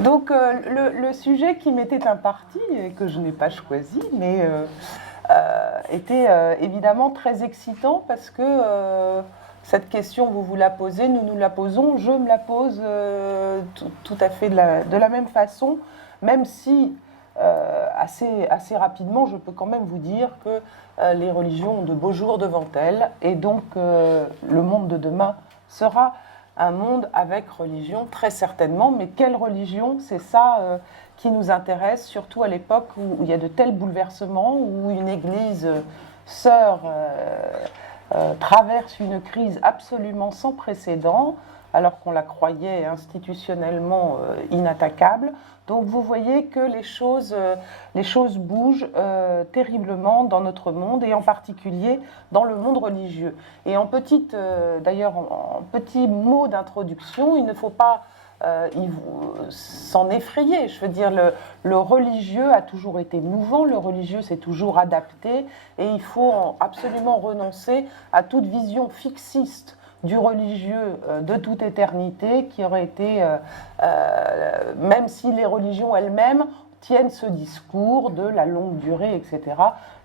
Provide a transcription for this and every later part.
Donc, le sujet qui m'était imparti, et que je n'ai pas choisi, mais était évidemment très excitant parce que cette question, vous vous la posez, nous nous la posons, je me la pose tout à fait de la même façon, même si assez rapidement, je peux quand même vous dire que les religions ont de beaux jours devant elles, et donc le monde de demain sera un monde avec religion, très certainement, mais quelle religion? C'est ça qui nous intéresse, surtout à l'époque où il y a de tels bouleversements, où une église sœur traverse une crise absolument sans précédent, alors qu'on la croyait institutionnellement inattaquable. Donc vous voyez que les choses bougent terriblement dans notre monde, et en particulier dans le monde religieux. Et d'ailleurs, en petit mot d'introduction, il ne faut pas s'en effrayer. Je veux dire, le religieux a toujours été mouvant, le religieux s'est toujours adapté, et il faut absolument renoncer à toute vision fixiste du religieux de toute éternité, qui aurait été, même si les religions elles-mêmes tiennent ce discours de la longue durée, etc.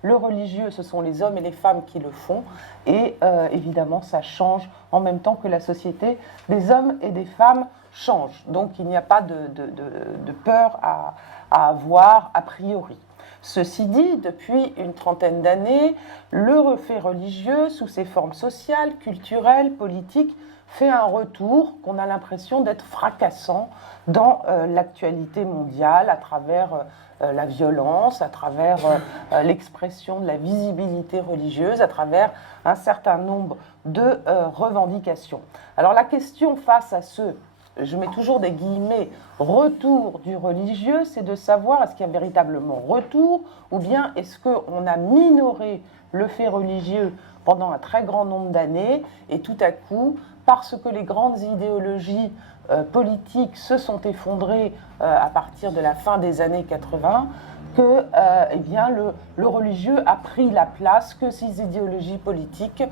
Le religieux, ce sont les hommes et les femmes qui le font, et évidemment, ça change en même temps que la société des hommes et des femmes change. Donc, il n'y a pas de peur à avoir a priori. Ceci dit, depuis une trentaine d'années, le fait religieux, sous ses formes sociales, culturelles, politiques, fait un retour qu'on a l'impression d'être fracassant dans l'actualité mondiale, à travers la violence, à travers l'expression de la visibilité religieuse, à travers un certain nombre de revendications. Alors la question face à je mets toujours des guillemets, retour du religieux, c'est de savoir est-ce qu'il y a véritablement retour, ou bien est-ce qu'on a minoré le fait religieux pendant un très grand nombre d'années, et tout à coup, parce que les grandes idéologies politiques se sont effondrées à partir de la fin des années 80, que eh bien, le religieux a pris la place que ces idéologies politiques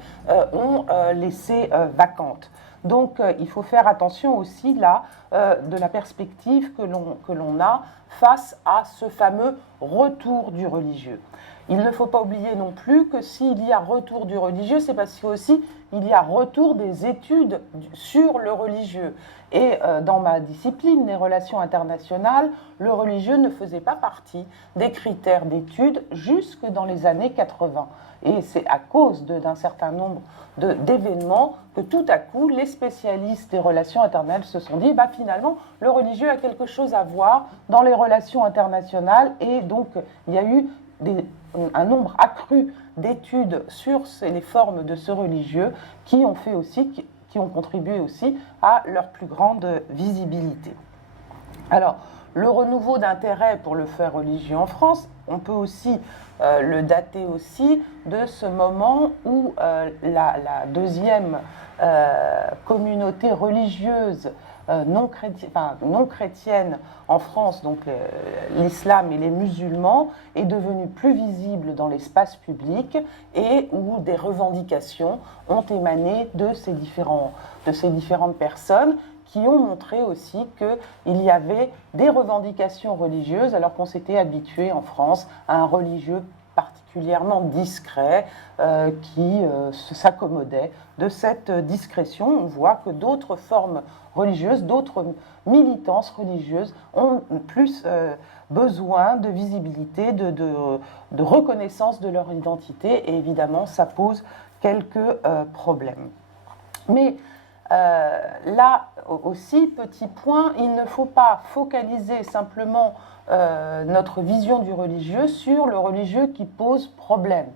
ont laissée vacante. Donc il faut faire attention aussi là de la perspective que l'on a face à ce fameux retour du religieux. Il ne faut pas oublier non plus que s'il y a retour du religieux, c'est parce qu'aussi il y a retour des études sur le religieux. Et dans ma discipline, les relations internationales, le religieux ne faisait pas partie des critères d'études jusque dans les années 80. Et c'est à cause d'un certain nombre d'événements que tout à coup, les spécialistes des relations internationales se sont dit, finalement, le religieux a quelque chose à voir dans les relations internationales. Et donc, il y a eu un nombre accru d'études sur les formes de ce religieux qui ont contribué aussi à leur plus grande visibilité. Alors, le renouveau d'intérêt pour le fait religieux en France, on peut aussi le dater aussi de ce moment où la deuxième communauté religieuse non chrétienne en France, donc l'islam et les musulmans, est devenue plus visible dans l'espace public, et où des revendications ont émané de ces différentes personnes, qui ont montré aussi qu'il y avait des revendications religieuses, alors qu'on s'était habitué en France à un religieux particulièrement discret qui s'accommodait de cette discrétion. On voit que d'autres formes religieuses, d'autres militances religieuses ont plus besoin de visibilité, de reconnaissance de leur identité, et évidemment ça pose quelques problèmes. Mais là aussi, petit point, il ne faut pas focaliser simplement notre vision du religieux sur le religieux qui pose problème.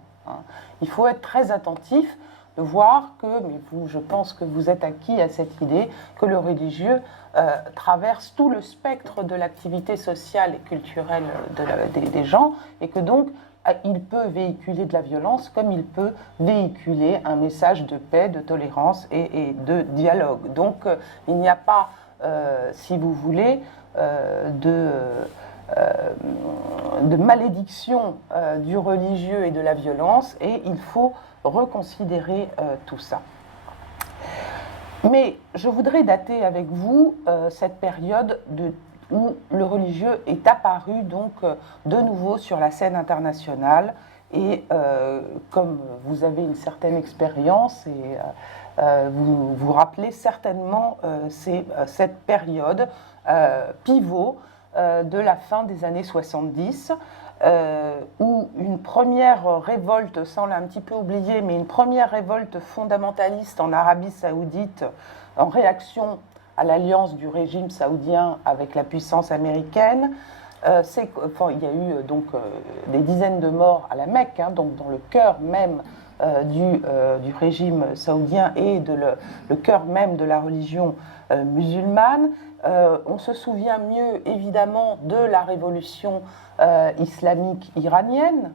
Il faut être très attentif de voir mais je pense que vous êtes acquis à cette idée, que le religieux traverse tout le spectre de l'activité sociale et culturelle des gens, et que donc il peut véhiculer de la violence comme il peut véhiculer un message de paix, de tolérance et de dialogue. Donc il n'y a pas, si vous voulez, de malédiction du religieux et de la violence, et il faut reconsidérer tout ça. Mais je voudrais dater avec vous cette période où le religieux est apparu donc de nouveau sur la scène internationale. Et comme vous avez une certaine expérience et vous vous rappelez certainement cette période pivot de la fin des années 70, où une première révolte, ça on l'a un petit peu oublié, mais une première révolte fondamentaliste en Arabie Saoudite en réaction à l'alliance du régime saoudien avec la puissance américaine. Il y a eu donc des dizaines de morts à la Mecque, hein, donc dans le cœur même du régime saoudien et le cœur même de la religion musulmane. On se souvient mieux évidemment de la révolution islamique iranienne,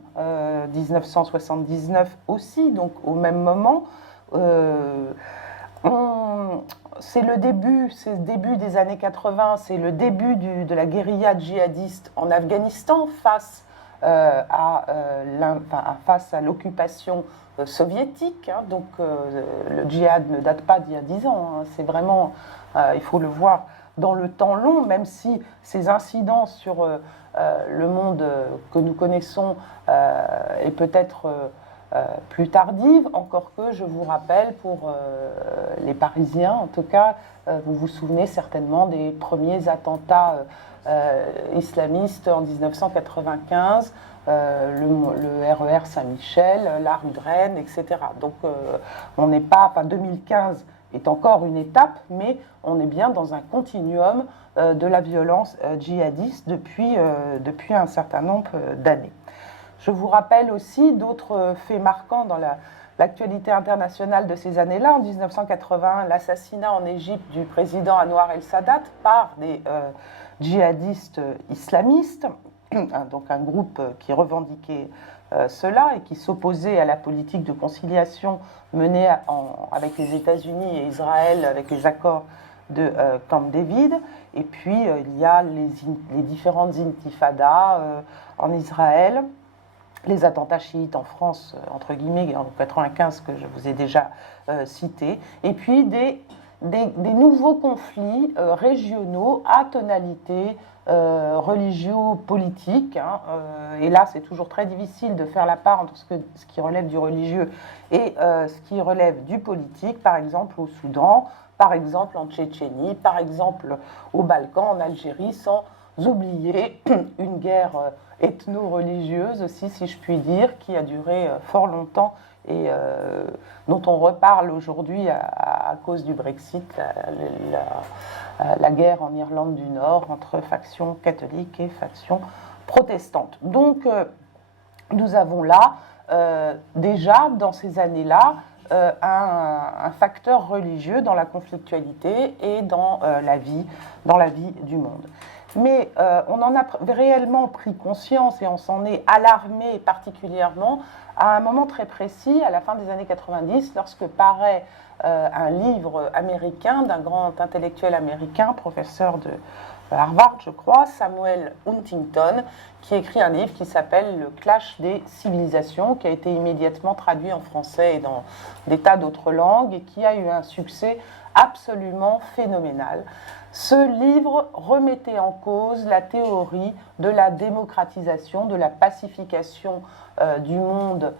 1979 aussi, donc au même moment. C'est le début des années 80, c'est le début de la guérilla djihadiste en Afghanistan face à l'occupation soviétique. Hein, donc le djihad ne date pas d'il y a 10 ans, hein, c'est vraiment, il faut le voir dans le temps long, même si ces incidences sur le monde que nous connaissons est peut-être plus tardive, encore que je vous rappelle pour les Parisiens, en tout cas, vous vous souvenez certainement des premiers attentats islamistes en 1995, le RER Saint-Michel, la rue de Rennes, etc. Donc on n'est pas, 2015 est encore une étape, mais on est bien dans un continuum de la violence djihadiste depuis un certain nombre d'années. Je vous rappelle aussi d'autres faits marquants dans l'actualité internationale de ces années-là. En 1981, l'assassinat en Égypte du président Anwar el-Sadat par des djihadistes islamistes, donc un groupe qui revendiquait cela et qui s'opposait à la politique de conciliation menée avec les États-Unis et Israël avec les accords de Camp David. Et puis il y a les différentes intifadas en Israël, les attentats chiites en France, entre guillemets, en 1995, que je vous ai déjà cités, et puis des nouveaux conflits régionaux à tonalité religio-politique. Hein, et là, c'est toujours très difficile de faire la part entre ce qui relève du religieux et ce qui relève du politique, par exemple au Soudan, par exemple en Tchétchénie, par exemple aux Balkans, en Algérie, sans oublier une guerre ethno-religieuse aussi, si je puis dire, qui a duré fort longtemps et dont on reparle aujourd'hui à cause du Brexit, la guerre en Irlande du Nord entre factions catholiques et factions protestantes. Donc nous avons là déjà dans ces années-là un facteur religieux dans la conflictualité et dans la vie du monde. Mais on en a réellement pris conscience et on s'en est alarmé particulièrement à un moment très précis, à la fin des années 90, lorsque paraît un livre américain d'un grand intellectuel américain, professeur de Harvard, je crois, Samuel Huntington, qui écrit un livre qui s'appelle « Le clash des civilisations », qui a été immédiatement traduit en français et dans des tas d'autres langues et qui a eu un succès absolument phénoménal. Ce livre remettait en cause la théorie de la démocratisation, de la pacification du monde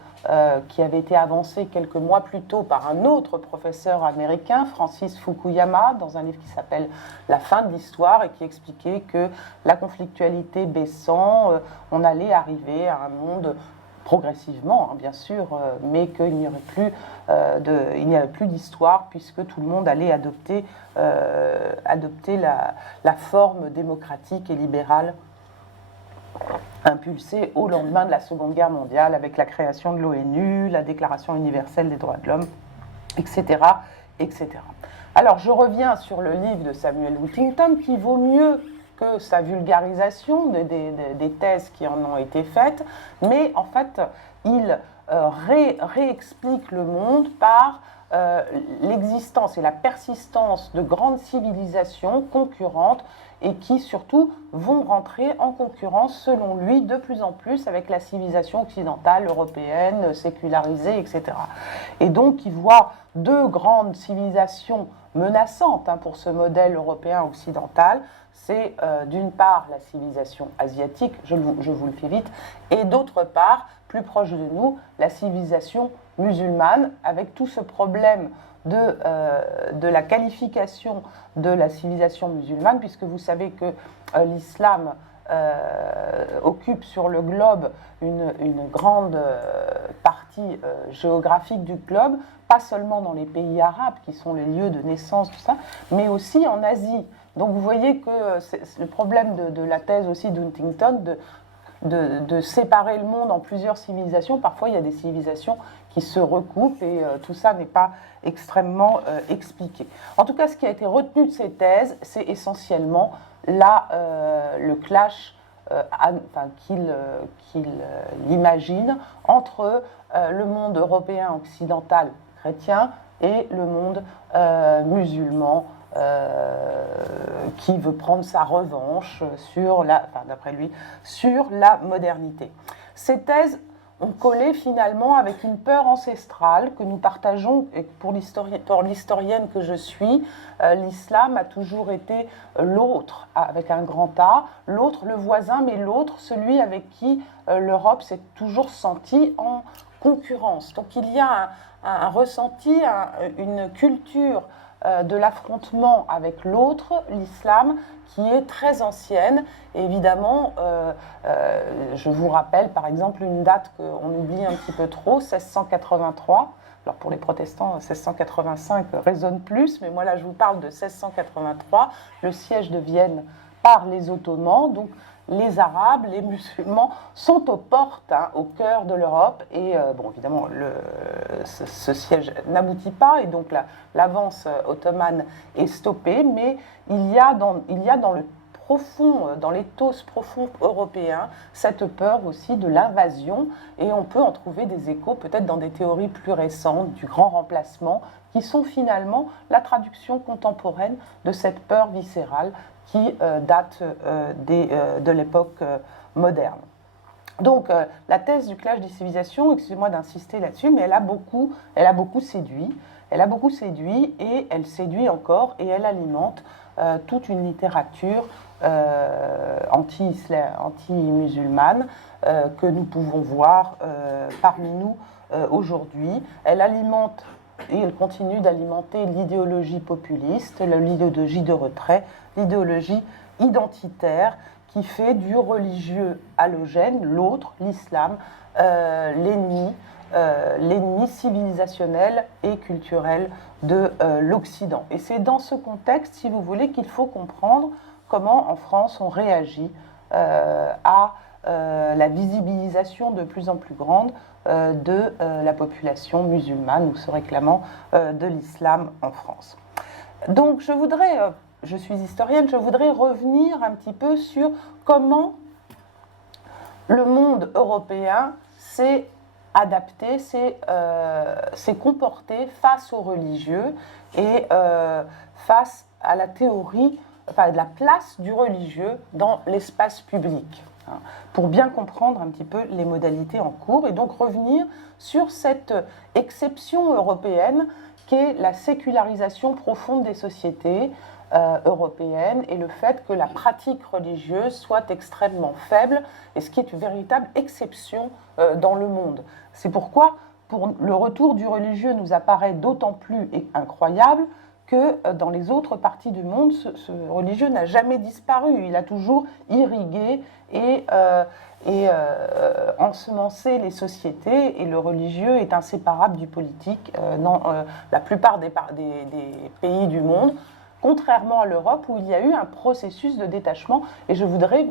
qui avait été avancée quelques mois plus tôt par un autre professeur américain, Francis Fukuyama, dans un livre qui s'appelle « La fin de l'histoire » et qui expliquait que la conflictualité baissant, on allait arriver à un monde progressivement, hein, bien sûr, mais qu'il n'y aurait plus d'histoire puisque tout le monde allait adopter la forme démocratique et libérale impulsée au lendemain de la Seconde Guerre mondiale avec la création de l'ONU, la Déclaration universelle des droits de l'homme, etc., etc. Alors, je reviens sur le livre de Samuel Huntington qui vaut mieux que sa vulgarisation des thèses qui en ont été faites, mais en fait, il réexplique le monde par l'existence et la persistance de grandes civilisations concurrentes et qui surtout vont rentrer en concurrence, selon lui, de plus en plus avec la civilisation occidentale, européenne, sécularisée, etc. Et donc il voit deux grandes civilisations menaçantes pour ce modèle européen occidental. C'est d'une part la civilisation asiatique, je vous le fais vite, et d'autre part, plus proche de nous, la civilisation musulmane, avec tout ce problème de la qualification de la civilisation musulmane, puisque vous savez que l'islam occupe sur le globe une grande partie géographique du globe, pas seulement dans les pays arabes, qui sont les lieux de naissance, tout ça, mais aussi en Asie. Donc vous voyez que c'est le problème de la thèse aussi d'Huntington, de séparer le monde en plusieurs civilisations. Parfois, il y a des civilisations qui se recoupent et tout ça n'est pas extrêmement expliqué. En tout cas, ce qui a été retenu de ces thèses, c'est essentiellement le clash qu'il imagine entre le monde européen occidental chrétien et le monde musulman qui veut prendre sa revanche d'après lui, sur la modernité. Ces thèses ont collé finalement avec une peur ancestrale que nous partageons, et pour l'historienne que je suis, l'islam a toujours été l'autre, avec un grand A, l'autre, le voisin, mais l'autre, celui avec qui l'Europe s'est toujours sentie en concurrence. Donc il y a un ressenti, une culture de l'affrontement avec l'autre, l'islam, qui est très ancienne. Et évidemment, je vous rappelle par exemple une date qu'on oublie un petit peu trop, 1683. Alors pour les protestants, 1685 résonne plus, mais moi là je vous parle de 1683, le siège de Vienne par les Ottomans. Donc les Arabes, les musulmans sont aux portes, au cœur de l'Europe. Et bon, évidemment, ce siège n'aboutit pas, et donc l'avance ottomane est stoppée. Mais il y a dans le profond, dans l'éthos profond européen, cette peur aussi de l'invasion. Et on peut en trouver des échos peut-être dans des théories plus récentes du grand remplacement, qui sont finalement la traduction contemporaine de cette peur viscérale qui date de l'époque moderne. Donc la thèse du clash des civilisations, excusez-moi d'insister là-dessus, mais elle a beaucoup séduit. Elle a beaucoup séduit et elle séduit encore, et elle alimente toute une littérature anti-musulmane que nous pouvons voir parmi nous aujourd'hui. Elle alimente et elle continue d'alimenter l'idéologie populiste, l'idéologie de retrait, l'idéologie identitaire qui fait du religieux halogène, l'autre, l'islam, l'ennemi civilisationnel et culturel de l'Occident. Et c'est dans ce contexte, si vous voulez, qu'il faut comprendre comment en France on réagit à la visibilisation de plus en plus grande de la population musulmane ou se réclamant de l'islam en France. Donc je suis historienne, je voudrais revenir un petit peu sur comment le monde européen s'est adapté, s'est comporté face aux religieux et face à la théorie, de la place du religieux dans l'espace public, pour bien comprendre un petit peu les modalités en cours et donc revenir sur cette exception européenne qu'est la sécularisation profonde des sociétés européennes et le fait que la pratique religieuse soit extrêmement faible, et ce qui est une véritable exception dans le monde. C'est pourquoi le retour du religieux nous apparaît d'autant plus incroyable que dans les autres parties du monde, ce religieux n'a jamais disparu. Il a toujours irrigué et ensemencé les sociétés, et le religieux est inséparable du politique dans la plupart des pays du monde, contrairement à l'Europe où il y a eu un processus de détachement. Et je voudrais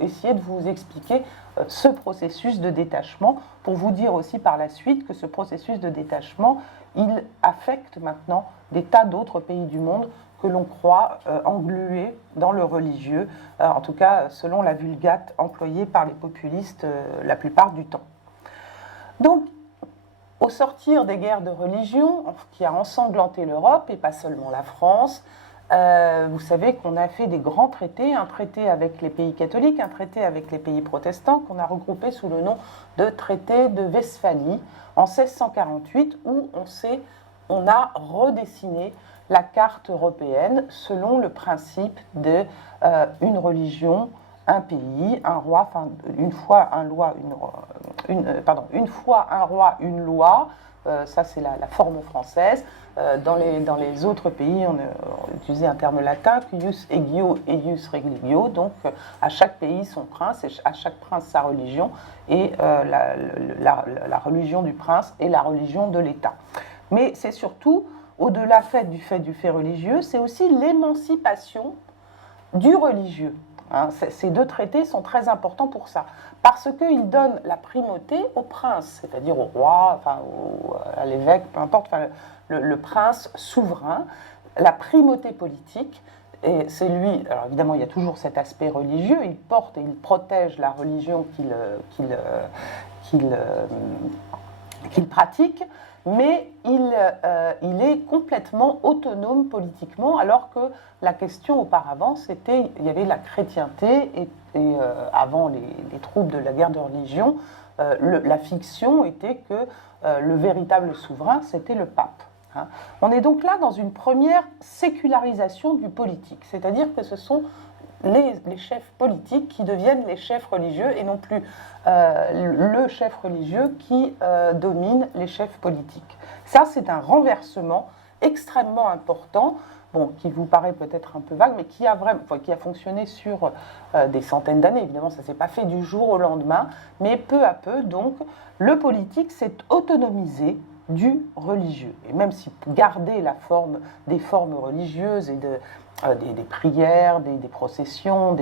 essayer de vous expliquer ce processus de détachement, pour vous dire aussi par la suite que ce processus de détachement, il affecte maintenant des tas d'autres pays du monde que l'on croit englués dans le religieux, en tout cas selon la vulgate employée par les populistes la plupart du temps. Donc, au sortir des guerres de religion qui a ensanglanté l'Europe, et pas seulement la France, Vous savez qu'on a fait des grands traités, un traité avec les pays catholiques, un traité avec les pays protestants, qu'on a regroupé sous le nom de traité de Westphalie en 1648, où on a redessiné la carte européenne selon le principe de une religion, un pays, un roi, enfin une fois un roi, une loi. Ça, c'est la forme française. Dans les autres pays, on utilisait un terme latin, cuius egio, eius religio. Donc, à chaque pays son prince, et à chaque prince sa religion, et la religion du prince et la religion de l'État. Mais c'est surtout, au-delà du fait religieux, c'est aussi l'émancipation du religieux. Hein, ces deux traités sont très importants pour ça, parce qu'ils donnent la primauté au prince, c'est-à-dire au roi, enfin, à l'évêque, peu importe, enfin, le prince souverain, la primauté politique, et c'est lui, alors évidemment il y a toujours cet aspect religieux, il porte et il protège la religion qu'il pratique, mais il est complètement autonome politiquement, alors que la question auparavant, il y avait la chrétienté, et avant les troubles de la guerre de religion, la fiction était que le véritable souverain, c'était le pape. Hein. On est donc là dans une première sécularisation du politique, c'est-à-dire que ce sont les chefs politiques qui deviennent les chefs religieux et non plus le chef religieux qui domine les chefs politiques. Ça, c'est un renversement extrêmement important, bon, qui vous paraît peut-être un peu vague, mais qui a fonctionné sur des centaines d'années. Évidemment, ça ne s'est pas fait du jour au lendemain, mais peu à peu, donc, le politique s'est autonomisé du religieux. Et même si garder des formes religieuses et des prières, des processions,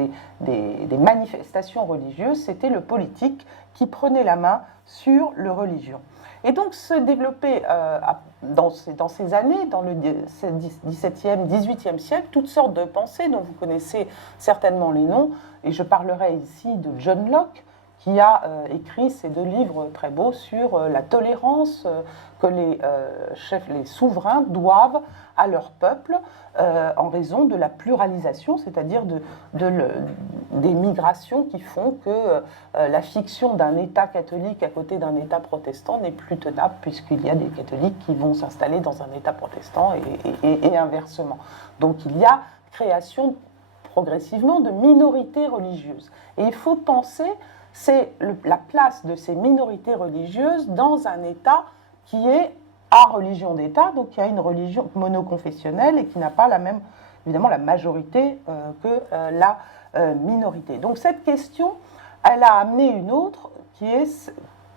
des manifestations religieuses, c'était le politique qui prenait la main sur le religieux. Et donc se développer dans ces années, dans le XVIIe, XVIIIe siècle, toutes sortes de pensées dont vous connaissez certainement les noms, et je parlerai ici de John Locke, qui a écrit ces deux livres très beaux sur la tolérance que les souverains doivent à leur peuple en raison de la pluralisation, c'est-à-dire des migrations qui font que la fiction d'un État catholique à côté d'un État protestant n'est plus tenable, puisqu'il y a des catholiques qui vont s'installer dans un État protestant et inversement. Donc il y a création progressivement de minorités religieuses. Et il faut penser la place de ces minorités religieuses dans un État qui est à religion d'État, donc qui a une religion monoconfessionnelle et qui n'a pas évidemment la majorité que la minorité. Donc cette question, elle a amené une autre qui est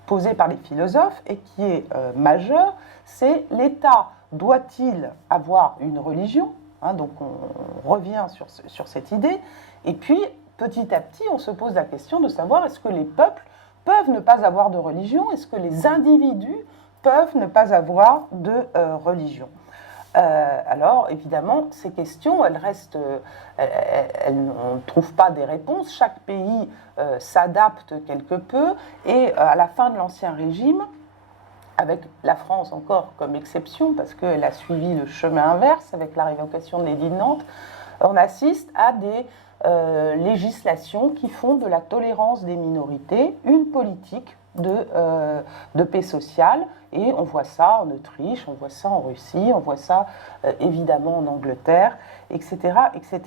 posée par les philosophes et qui est majeure, c'est l'État doit-il avoir une religion, hein, donc on revient sur cette idée, et puis petit à petit, on se pose la question de savoir est-ce que les peuples peuvent ne pas avoir de religion, est-ce que les individus peuvent ne pas avoir de religion. Alors, évidemment, ces questions, on ne trouve pas des réponses. Chaque pays s'adapte quelque peu. Et à la fin de l'Ancien Régime, avec la France encore comme exception, parce qu'elle a suivi le chemin inverse avec la révocation de l'édit de Nantes, on assiste à des législations qui font de la tolérance des minorités une politique de paix sociale, et on voit ça en Autriche, on voit ça en Russie, on voit ça évidemment en Angleterre, etc. etc.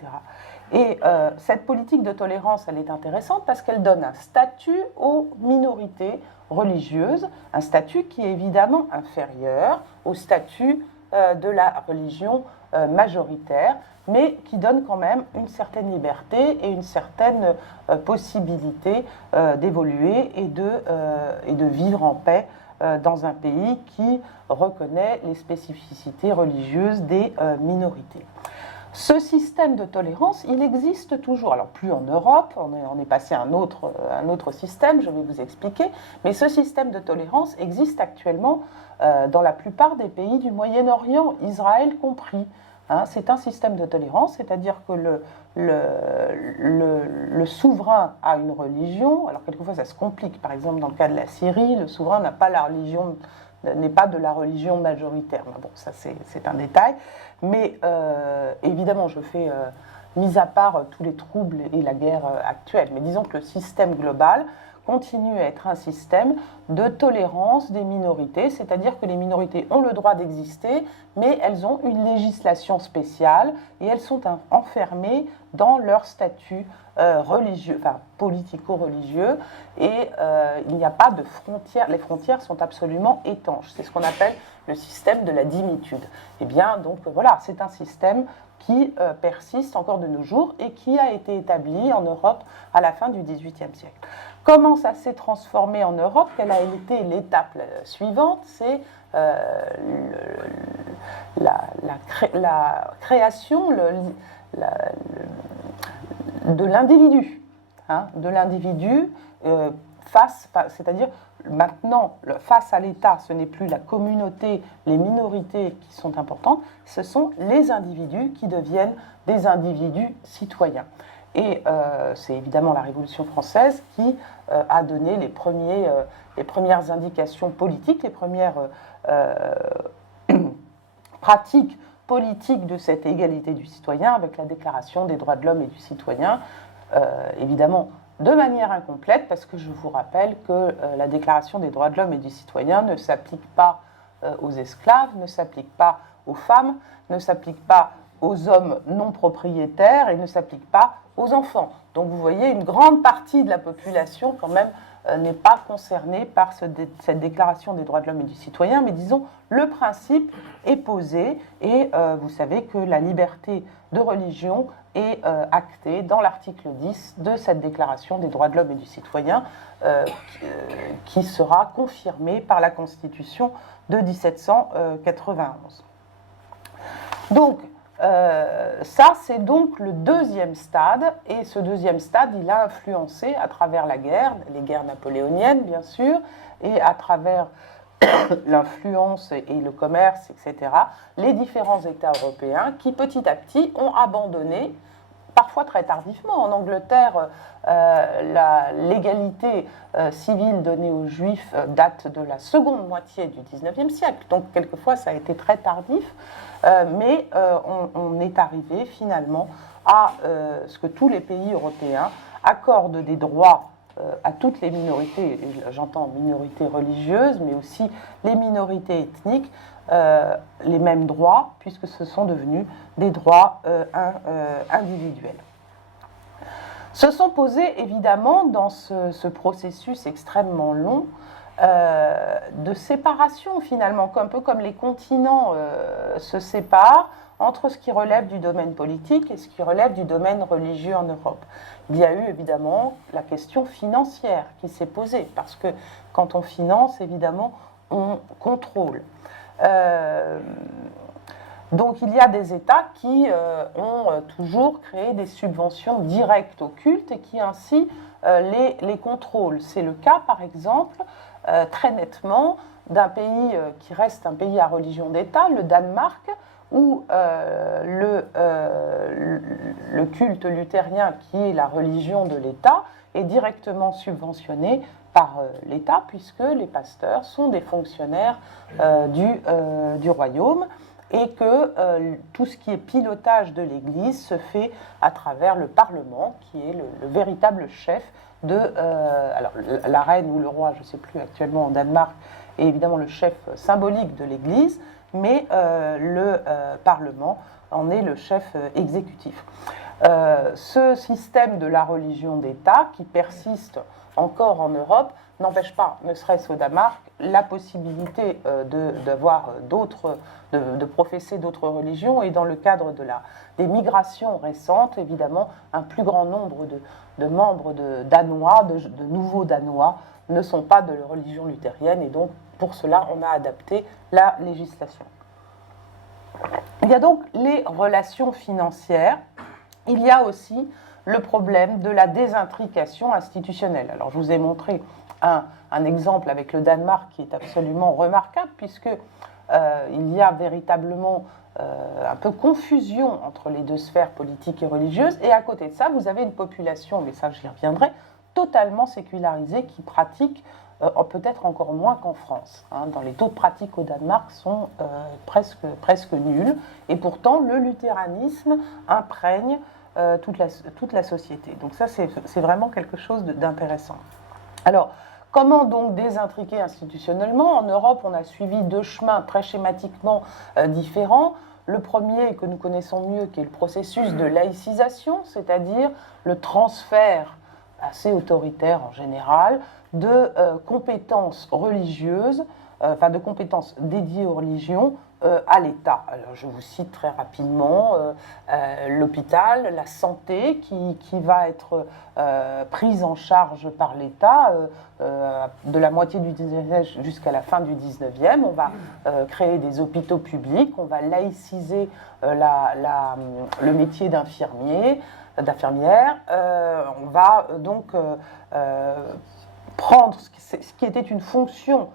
Et cette politique de tolérance, elle est intéressante parce qu'elle donne un statut aux minorités religieuses, un statut qui est évidemment inférieur au statut de la religion majoritaire, mais qui donne quand même une certaine liberté et une certaine possibilité d'évoluer et de vivre en paix dans un pays qui reconnaît les spécificités religieuses des minorités. Ce système de tolérance, il existe toujours. Alors plus en Europe, on est passé à un autre système, je vais vous expliquer, mais ce système de tolérance existe actuellement dans la plupart des pays du Moyen-Orient, Israël compris. Hein, c'est un système de tolérance, c'est-à-dire que le souverain a une religion. Alors quelquefois ça se complique, par exemple dans le cas de la Syrie, le souverain n'a pas la religion n'est pas de la religion majoritaire. Mais bon, ça c'est un détail. Mais évidemment, je fais, mis à part tous les troubles et la guerre actuelle, mais disons que le système global continue à être un système de tolérance des minorités, c'est-à-dire que les minorités ont le droit d'exister, mais elles ont une législation spéciale et elles sont enfermées dans leur statut religieux, enfin politico-religieux, et il n'y a pas de frontières, les frontières sont absolument étanches. C'est ce qu'on appelle le système de la dimitude. Eh bien, donc voilà, c'est un système qui persiste encore de nos jours et qui a été établi en Europe à la fin du XVIIIe siècle. Comment ça s'est transformé en Europe? Quelle a été l'étape suivante? C'est la création de l'individu. De l'individu c'est-à-dire maintenant, face à l'État, ce n'est plus la communauté, les minorités qui sont importantes, ce sont les individus qui deviennent des individus citoyens. Et c'est évidemment la Révolution française qui a donné les premières indications politiques, les premières pratiques politiques de cette égalité du citoyen avec la Déclaration des droits de l'homme et du citoyen, évidemment de manière incomplète, parce que je vous rappelle que la Déclaration des droits de l'homme et du citoyen ne s'applique pas aux esclaves, ne s'applique pas aux femmes, ne s'applique pas aux hommes non propriétaires et ne s'applique pas aux enfants. Donc vous voyez, une grande partie de la population quand même n'est pas concernée par cette déclaration des droits de l'homme et du citoyen, mais disons, le principe est posé et vous savez que la liberté de religion est actée dans l'article 10 de cette déclaration des droits de l'homme et du citoyen qui sera confirmée par la Constitution de 1791. Donc, ça, c'est donc le deuxième stade, et ce deuxième stade, il a influencé à travers la guerre, les guerres napoléoniennes, bien sûr, et à travers l'influence et le commerce, etc., les différents États européens qui, petit à petit, ont abandonné, parfois très tardivement. En Angleterre, l'égalité civile donnée aux Juifs date de la seconde moitié du XIXe siècle, donc quelquefois ça a été très tardif, mais on est arrivé finalement à ce que tous les pays européens accordent des droits à toutes les minorités, j'entends minorités religieuses, mais aussi les minorités ethniques, les mêmes droits, puisque ce sont devenus des droits individuels. Se sont posés évidemment dans ce processus extrêmement long de séparation finalement, un peu comme les continents se séparent entre ce qui relève du domaine politique et ce qui relève du domaine religieux en Europe. Il y a eu évidemment la question financière qui s'est posée, parce que quand on finance, évidemment, on contrôle. Donc il y a des États qui ont toujours créé des subventions directes au culte et qui ainsi les contrôlent. C'est le cas, par exemple, très nettement, d'un pays qui reste un pays à religion d'État, le Danemark, où le culte luthérien, qui est la religion de l'État, est directement subventionné par l'État, puisque les pasteurs sont des fonctionnaires du royaume, et que tout ce qui est pilotage de l'Église se fait à travers le Parlement, qui est le véritable chef de... alors, la reine ou le roi, je ne sais plus actuellement en Danemark, est évidemment le chef symbolique de l'Église, mais le Parlement en est le chef exécutif. Ce système de la religion d'État, qui persiste encore en Europe, n'empêche pas, ne serait-ce au Danemark, la possibilité de professer d'autres religions, et dans le cadre des migrations récentes, évidemment, un plus grand nombre de membres danois, de nouveaux Danois, ne sont pas de religion luthérienne, et donc pour cela on a adapté la législation. Il y a donc les relations financières, il y a aussi le problème de la désintrication institutionnelle. Alors je vous ai montré un exemple avec le Danemark qui est absolument remarquable, puisque il y a véritablement un peu confusion entre les deux sphères politiques et religieuses, et à côté de ça, vous avez une population, mais ça j'y reviendrai, totalement sécularisée, qui pratique peut-être encore moins qu'en France. Dans les taux de pratique au Danemark sont presque nuls, et pourtant le luthéranisme imprègne toute la société. Donc ça, c'est vraiment quelque chose d'intéressant. Alors, comment donc désintriquer institutionnellement? En Europe, on a suivi deux chemins très schématiquement différents. Le premier, que nous connaissons mieux, qui est le processus de laïcisation, c'est-à-dire le transfert assez autoritaire en général de compétences religieuses, de compétences dédiées aux religions à l'État. Alors, je vous cite très rapidement l'hôpital, la santé qui va être prise en charge par l'État de la moitié du 19e jusqu'à la fin du 19e. On va créer des hôpitaux publics, on va laïciser le métier d'infirmière. On va donc prendre ce qui était une fonction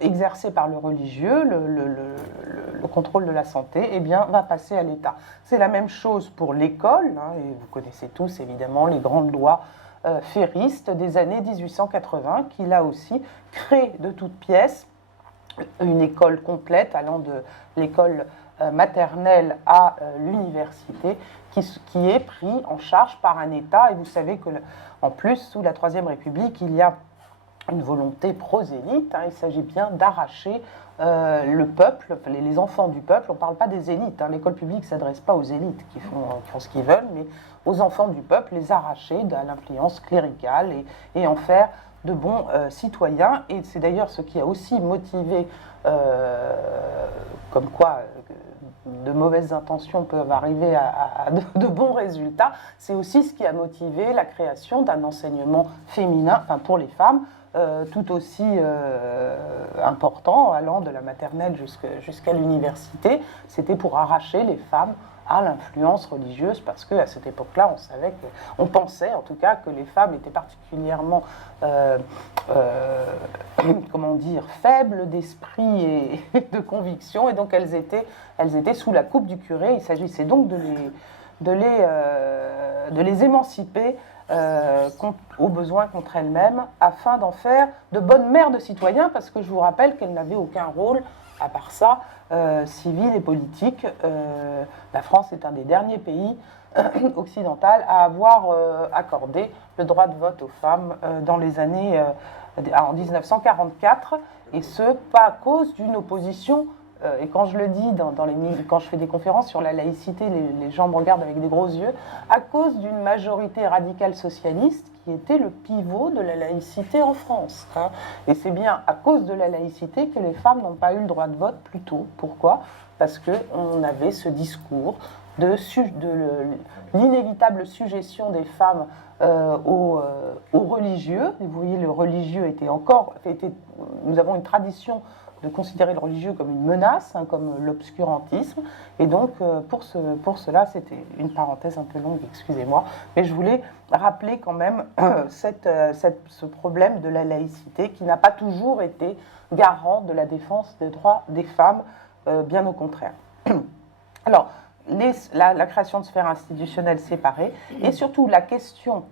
exercée par le religieux, le contrôle de la santé, eh bien, va passer à l'État. C'est la même chose pour l'école, et vous connaissez tous évidemment les grandes lois ferristes des années 1880, qui là aussi créent de toutes pièces une école complète allant de l'école maternelle à l'université, qui est pris en charge par un État. Et vous savez que, en plus, sous la Troisième République, il y a une volonté prosélyte. Il s'agit bien d'arracher le peuple, les enfants du peuple. On ne parle pas des élites. L'école publique ne s'adresse pas aux élites qui font ce qu'ils veulent, mais aux enfants du peuple, les arracher de l'influence cléricale et en faire de bons citoyens. Et c'est d'ailleurs ce qui a aussi motivé, comme quoi de mauvaises intentions peuvent arriver à de bons résultats, c'est aussi ce qui a motivé la création d'un enseignement féminin, pour les femmes, tout aussi important, allant de la maternelle jusqu'à l'université. C'était pour arracher les femmes à l'influence religieuse, parce qu'à cette époque-là, on pensait en tout cas que les femmes étaient particulièrement faibles d'esprit et de conviction, et donc elles étaient sous la coupe du curé. Il s'agissait donc de les émanciper au besoin contre elles-mêmes, afin d'en faire de bonnes mères de citoyens, parce que je vous rappelle qu'elles n'avaient aucun rôle, à part ça, civil et politique. La France est un des derniers pays occidentaux à avoir accordé le droit de vote aux femmes en 1944, et ce, pas à cause d'une opposition. Et quand je le dis, quand je fais des conférences sur la laïcité, les gens me regardent avec des gros yeux, à cause d'une majorité radicale socialiste qui était le pivot de la laïcité en France. Et c'est bien à cause de la laïcité que les femmes n'ont pas eu le droit de vote plus tôt. Pourquoi ? Parce qu'on avait ce discours de l'inévitable suggestion des femmes aux religieux. Et vous voyez, le religieux nous avons une tradition de considérer le religieux comme une menace, comme l'obscurantisme. Et donc, pour cela, c'était une parenthèse un peu longue, excusez-moi, mais je voulais rappeler quand même ce problème de la laïcité, qui n'a pas toujours été garant de la défense des droits des femmes, bien au contraire. Alors, la création de sphères institutionnelles séparées, et surtout la question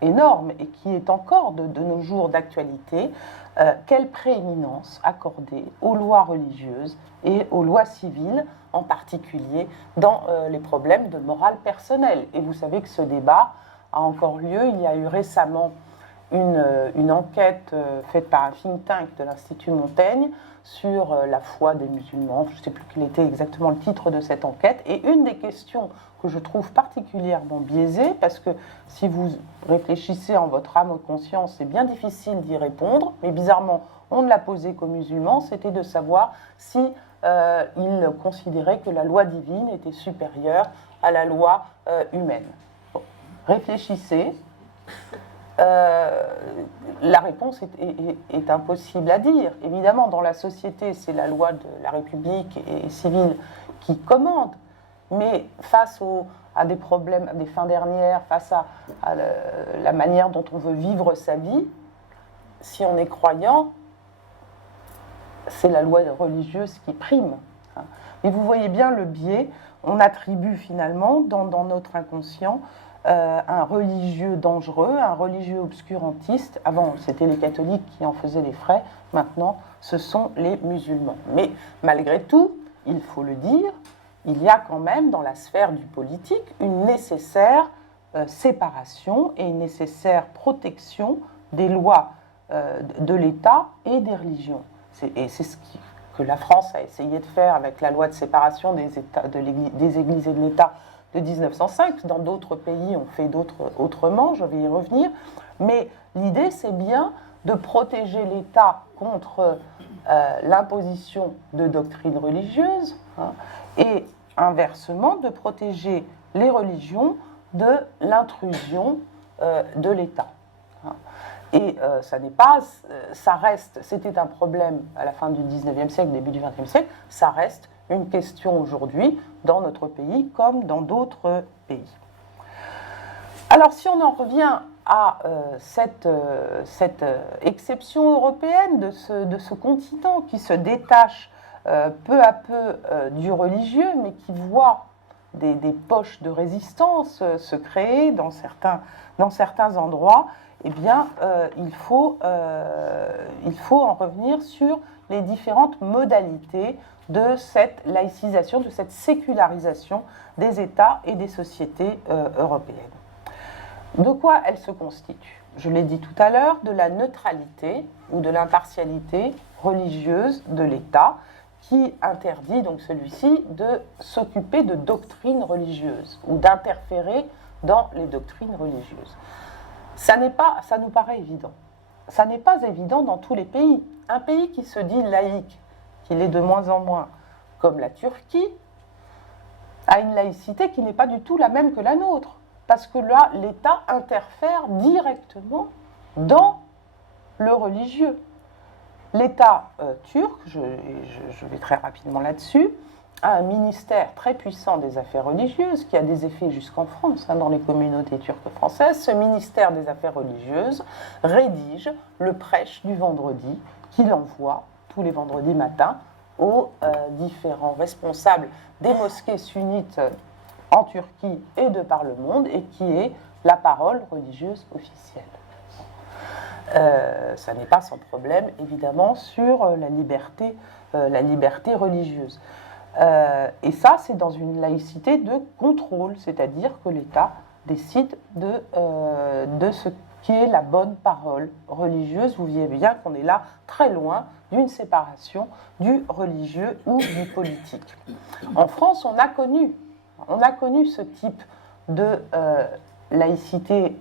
énorme, et qui est encore de nos jours d'actualité, quelle prééminence accorder aux lois religieuses et aux lois civiles, en particulier dans les problèmes de morale personnelle. Et vous savez que ce débat a encore lieu. Il y a eu récemment une enquête faite par un think tank de l'Institut Montaigne sur la foi des musulmans. Je ne sais plus quel était exactement le titre de cette enquête. Et une des questions que je trouve particulièrement biaisée, parce que si vous réfléchissez en votre âme et conscience, c'est bien difficile d'y répondre, mais bizarrement, on ne l'a posée qu'aux musulmans, c'était de savoir si ils considéraient que la loi divine était supérieure à la loi humaine. Bon. Réfléchissez. La réponse est impossible à dire. Évidemment, dans la société, c'est la loi de la République et civile qui commande, mais face à des problèmes, des fins dernières, face à la manière dont on veut vivre sa vie, si on est croyant, c'est la loi religieuse qui prime. Et vous voyez bien le biais, on attribue finalement dans notre inconscient un religieux dangereux, un religieux obscurantiste. Avant, c'était les catholiques qui en faisaient les frais, maintenant, ce sont les musulmans. Mais malgré tout, il faut le dire, il y a quand même dans la sphère du politique une nécessaire séparation et une nécessaire protection des lois de l'État et des religions. Et c'est ce que la France a essayé de faire avec la loi de séparation des églises et de l'État de 1905. Dans d'autres pays, on fait autrement, je vais y revenir. Mais l'idée, c'est bien de protéger l'État contre l'imposition de doctrines religieuses, hein, et inversement, de protéger les religions de l'intrusion de l'État. Hein. Et ça reste, c'était un problème à la fin du 19e siècle, début du 20e siècle, ça reste une question aujourd'hui dans notre pays comme dans d'autres pays. Alors si on en revient à cette exception européenne de ce continent qui se détache peu à peu du religieux, mais qui voit des poches de résistance se créer dans certains endroits, eh bien, il faut en revenir sur les différentes modalités de cette laïcisation, de cette sécularisation des États et des sociétés européennes. De quoi elle se constitue? Je l'ai dit tout à l'heure, de la neutralité ou de l'impartialité religieuse de l'État, qui interdit donc celui-ci de s'occuper de doctrines religieuses ou d'interférer dans les doctrines religieuses. Ça nous paraît évident. Ça n'est pas évident dans tous les pays. Un pays qui se dit laïque, qui l'est de moins en moins, comme la Turquie, a une laïcité qui n'est pas du tout la même que la nôtre. Parce que là, l'État interfère directement dans le religieux. L'État turc, je vais très rapidement là-dessus, a un ministère très puissant des affaires religieuses qui a des effets jusqu'en France, dans les communautés turques françaises. Ce ministère des affaires religieuses rédige le prêche du vendredi qu'il envoie tous les vendredis matins aux différents responsables des mosquées sunnites en Turquie et de par le monde, et qui est la parole religieuse officielle. Ça n'est pas sans problème, évidemment, sur la liberté religieuse. Et ça, c'est dans une laïcité de contrôle, c'est-à-dire que l'État décide de ce qui est la bonne parole religieuse. Vous voyez bien qu'on est là très loin d'une séparation du religieux ou du politique. En France, on a connu ce type de laïcité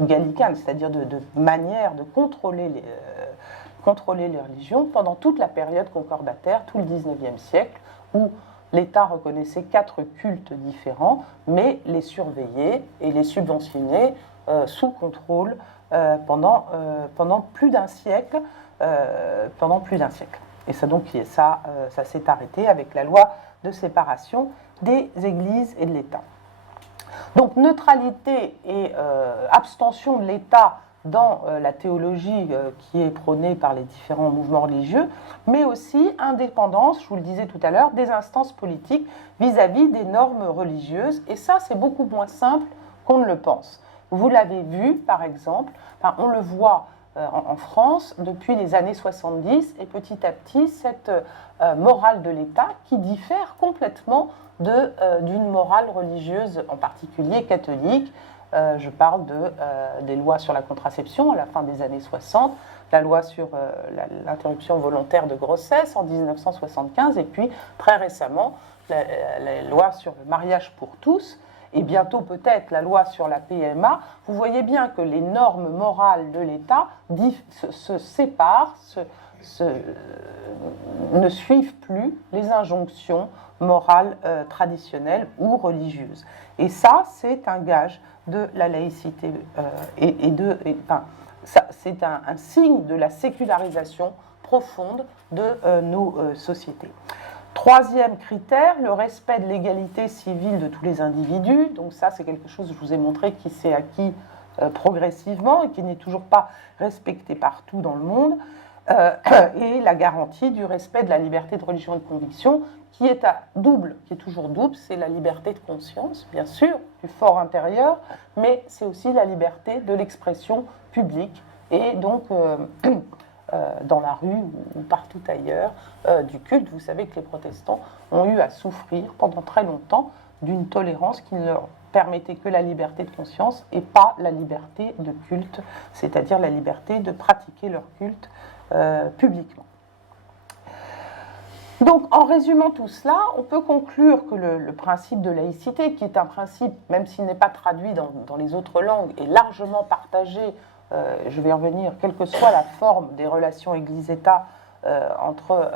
gallicane, c'est-à-dire de manière de contrôler les religions pendant toute la période concordataire, tout le XIXe siècle, où l'État reconnaissait 4 cultes différents, mais les surveillait et les subventionnait sous contrôle pendant plus d'un siècle. Et ça s'est arrêté avec la loi de séparation des églises et de l'État. Donc neutralité et abstention de l'État dans la théologie qui est prônée par les différents mouvements religieux, mais aussi indépendance, je vous le disais tout à l'heure, des instances politiques vis-à-vis des normes religieuses. Et ça, c'est beaucoup moins simple qu'on ne le pense. Vous l'avez vu, par exemple, on le voit en France depuis les années 70, et petit à petit, cette morale de l'État qui diffère complètement d'une morale religieuse, en particulier catholique. Je parle des lois sur la contraception à la fin des années 60, la loi sur l'interruption volontaire de grossesse en 1975, et puis très récemment la loi sur le mariage pour tous, et bientôt peut-être la loi sur la PMA. Vous voyez bien que les normes morales de l'État se séparent, ne suivent plus les injonctions morales traditionnelles ou religieuses. Et ça, c'est un gage de la laïcité c'est un signe de la sécularisation profonde de nos sociétés. Troisième critère, le respect de l'égalité civile de tous les individus. Donc ça, c'est quelque chose, je vous ai montré, qui s'est acquis progressivement et qui n'est toujours pas respecté partout dans le monde. et la garantie du respect de la liberté de religion et de conviction, qui est qui est toujours double, c'est la liberté de conscience, bien sûr, du fort intérieur, mais c'est aussi la liberté de l'expression publique, et donc dans la rue ou partout ailleurs, du culte. Vous savez que les protestants ont eu à souffrir pendant très longtemps d'une tolérance qui ne leur permettait que la liberté de conscience et pas la liberté de culte, c'est-à-dire la liberté de pratiquer leur culte publiquement. Donc, en résumant tout cela, on peut conclure que le principe de laïcité, qui est un principe, même s'il n'est pas traduit dans les autres langues, est largement partagé, je vais y revenir, quelle que soit la forme des relations Église-État entre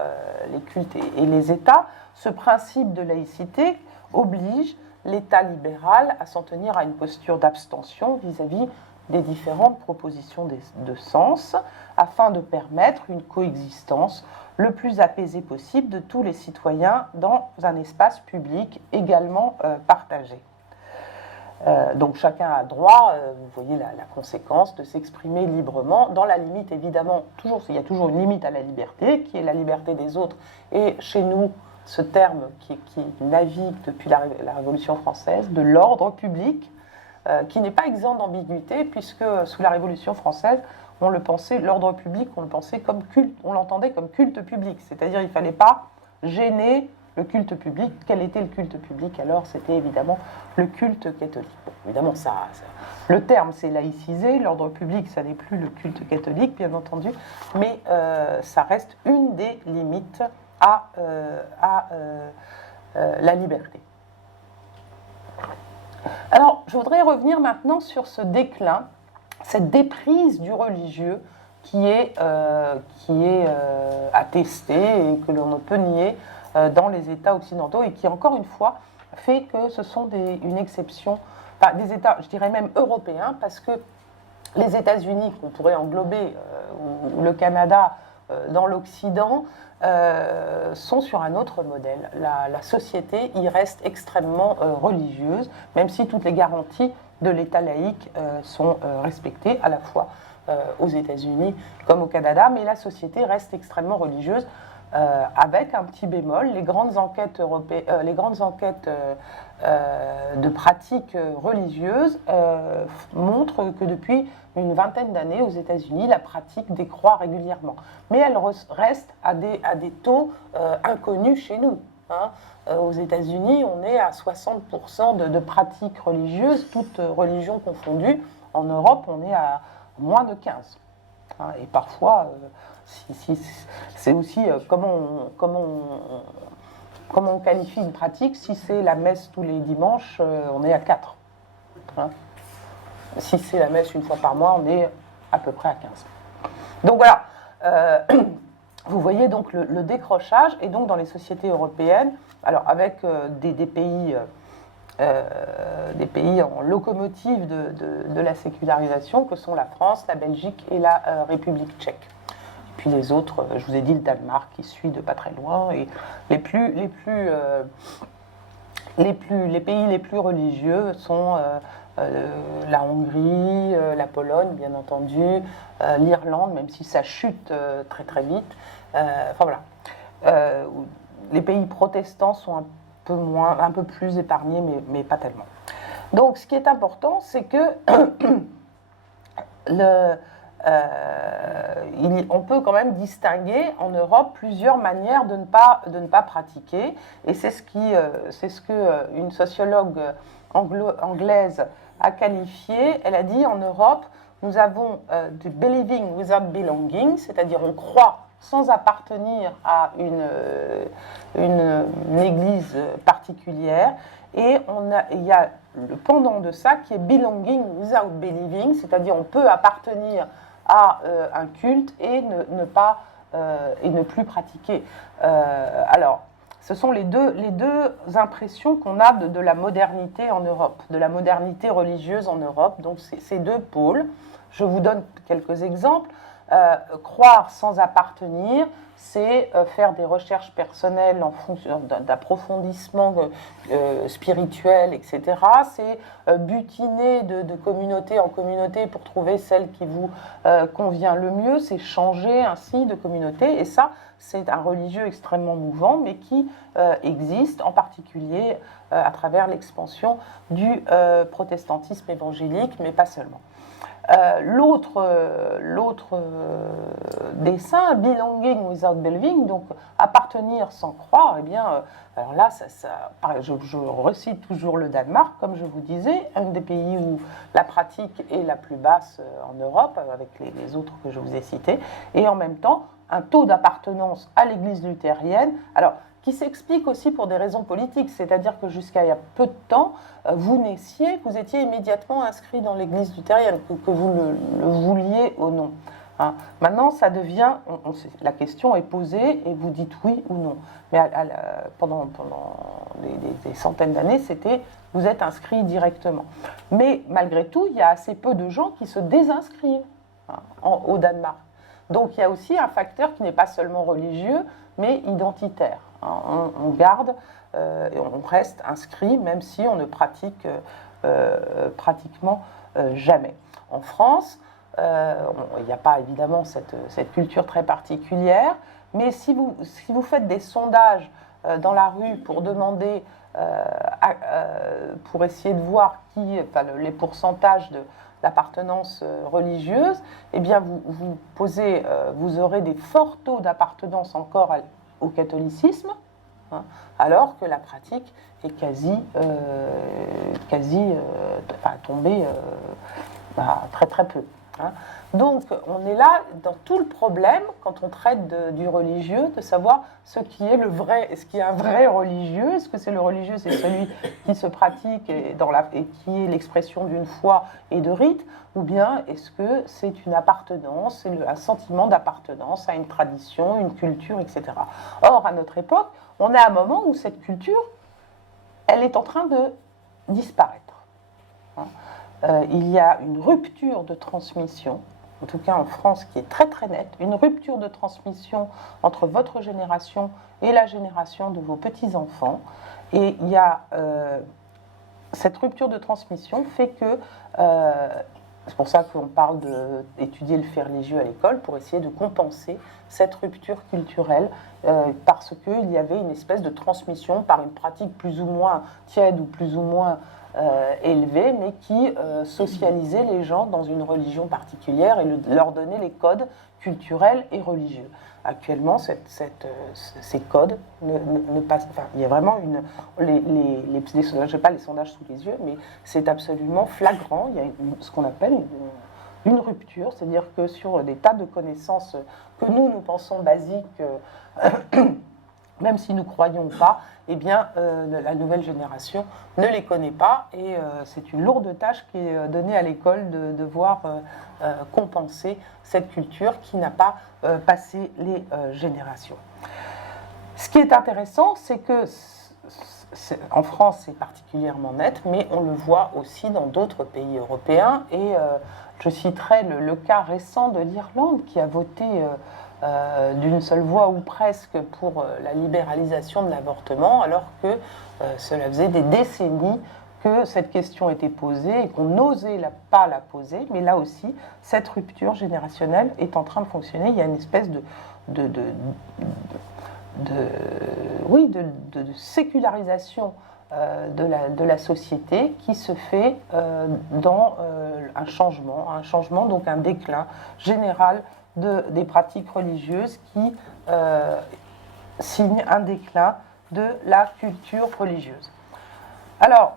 les cultes et les États, ce principe de laïcité oblige l'État libéral à s'en tenir à une posture d'abstention vis-à-vis des différentes propositions de sens, afin de permettre une coexistence le plus apaisée possible de tous les citoyens dans un espace public également partagé. Donc chacun a droit, vous voyez la conséquence, de s'exprimer librement, dans la limite évidemment, il y a toujours une limite à la liberté, qui est la liberté des autres, et chez nous, ce terme qui navigue depuis la Révolution française, de l'ordre public, qui n'est pas exempt d'ambiguïté, puisque sous la Révolution française, on le pensait, l'ordre public, on le pensait comme culte, on l'entendait comme culte public, c'est-à-dire il ne fallait pas gêner le culte public. Quel était le culte public alors? C'était évidemment le culte catholique. Bon, évidemment, le terme s'est laïcisé, l'ordre public, ça n'est plus le culte catholique, bien entendu, mais ça reste une des limites à la liberté. Alors, je voudrais revenir maintenant sur ce déclin, cette déprise du religieux qui est attestée et que l'on ne peut nier dans les États occidentaux et qui, encore une fois, fait que ce sont une exception, enfin, des États, je dirais même européens, parce que les États-Unis, qu'on pourrait englober, ou le Canada dans l'Occident, sont sur un autre modèle. La société y reste extrêmement religieuse, même si toutes les garanties de l'État laïque sont respectées, à la fois aux États-Unis comme au Canada, mais la société reste extrêmement religieuse, avec un petit bémol. Les grandes enquêtes de pratiques religieuses montrent que depuis une vingtaine d'années aux États-Unis, la pratique décroît régulièrement. Mais elle reste à des taux inconnus chez nous. Aux États-Unis, on est à 60% de pratiques religieuses, toutes religions confondues. En Europe, on est à moins de 15%. Et parfois, c'est aussi comment on qualifie une pratique. Si c'est la messe tous les dimanches, on est à 4. Si c'est la messe une fois par mois, on est à peu près à 15. Donc voilà, vous voyez donc le décrochage, et donc dans les sociétés européennes, alors avec des pays en locomotive de la sécularisation, que sont la France, la Belgique et la République tchèque. Et puis les autres, je vous ai dit le Danemark qui suit de pas très loin, et les pays les plus religieux sont la Hongrie, la Pologne, bien entendu, l'Irlande, même si ça chute très très vite. Enfin voilà. Les pays protestants sont un peu plus épargnés, mais pas tellement. Donc, ce qui est important, c'est que on peut quand même distinguer en Europe plusieurs manières de ne pas pratiquer, et c'est ce que une sociologue anglaise a qualifié. Elle a dit: en Europe, nous avons du believing without belonging, c'est-à-dire on croit sans appartenir à une église particulière, et il y a le pendant de ça qui est belonging without believing, c'est-à-dire on peut appartenir à un culte et ne plus pratiquer. Alors, ce sont les deux impressions qu'on a de la modernité en Europe, de la modernité religieuse en Europe, donc ces deux pôles. Je vous donne quelques exemples. Croire sans appartenir, c'est faire des recherches personnelles en fonction d'approfondissement spirituel, etc. C'est butiner de communauté en communauté pour trouver celle qui vous convient le mieux. C'est changer ainsi de communauté. Et ça, c'est un religieux extrêmement mouvant, mais qui existe en particulier à travers l'expansion du protestantisme évangélique, mais pas seulement. L'autre dessin, belonging without believing, donc appartenir sans croire, eh bien, alors là, je recite toujours le Danemark, comme je vous disais, un des pays où la pratique est la plus basse en Europe, avec les autres que je vous ai cités, et en même temps, un taux d'appartenance à l'Église luthérienne. Alors, qui s'explique aussi pour des raisons politiques, c'est-à-dire que jusqu'à il y a peu de temps, vous étiez immédiatement inscrit dans l'Église luthérienne, que vous le vouliez ou non. Hein. Maintenant, ça devient, la question est posée et vous dites oui ou non. Mais pendant des centaines d'années, c'était vous êtes inscrit directement. Mais malgré tout, il y a assez peu de gens qui se désinscrivent au Danemark. Donc il y a aussi un facteur qui n'est pas seulement religieux, mais identitaire. On garde, on reste inscrit, même si on ne pratique pratiquement jamais. En France, il n'y a pas évidemment cette culture très particulière, mais si vous faites des sondages dans la rue pour demander, pour essayer de voir les pourcentages d'appartenance religieuse, eh bien vous aurez des forts taux d'appartenance encore au catholicisme, alors que la pratique est quasi tombée très très peu. Donc on est là dans tout le problème quand on traite du religieux, de savoir ce qui est le vrai, est-ce qu'il y a un vrai religieux, est-ce que c'est le religieux, c'est celui qui se pratique et qui est l'expression d'une foi et de rite, ou bien est-ce que c'est une appartenance, c'est un sentiment d'appartenance à une tradition, une culture, etc. Or, à notre époque, on est à un moment où cette culture, elle est en train de disparaître. Il y a une rupture de transmission, en tout cas en France, qui est très très nette, une rupture de transmission entre votre génération et la génération de vos petits-enfants. Et il y a cette rupture de transmission fait que, c'est pour ça qu'on parle d'étudier le fait religieux à l'école, pour essayer de compenser cette rupture culturelle, parce qu'il y avait une espèce de transmission par une pratique plus ou moins tiède ou plus ou moins élevée, mais qui socialisait les gens dans une religion particulière et leur donnait les codes culturels et religieux. Actuellement, ces codes ne passent. Enfin, il y a vraiment je n'ai pas les sondages sous les yeux, mais c'est absolument flagrant. Il y a ce qu'on appelle une rupture, c'est-à-dire que sur des tas de connaissances que nous pensons basiques, même si nous croyons pas, eh bien, la nouvelle génération ne les connaît pas et c'est une lourde tâche qui est donnée à l'école de devoir compenser cette culture qui n'a pas passé les générations. Ce qui est intéressant, c'est que en France, c'est particulièrement net, mais on le voit aussi dans d'autres pays européens et je citerai le cas récent de l'Irlande qui a voté d'une seule voix ou presque pour la libéralisation de l'avortement, alors que cela faisait des décennies que cette question était posée et qu'on n'osait pas la poser. Mais là aussi, cette rupture générationnelle est en train de fonctionner. Il y a une espèce de sécularisation de la société qui se fait dans un changement, donc un déclin général des pratiques religieuses qui signent un déclin de la culture religieuse. Alors,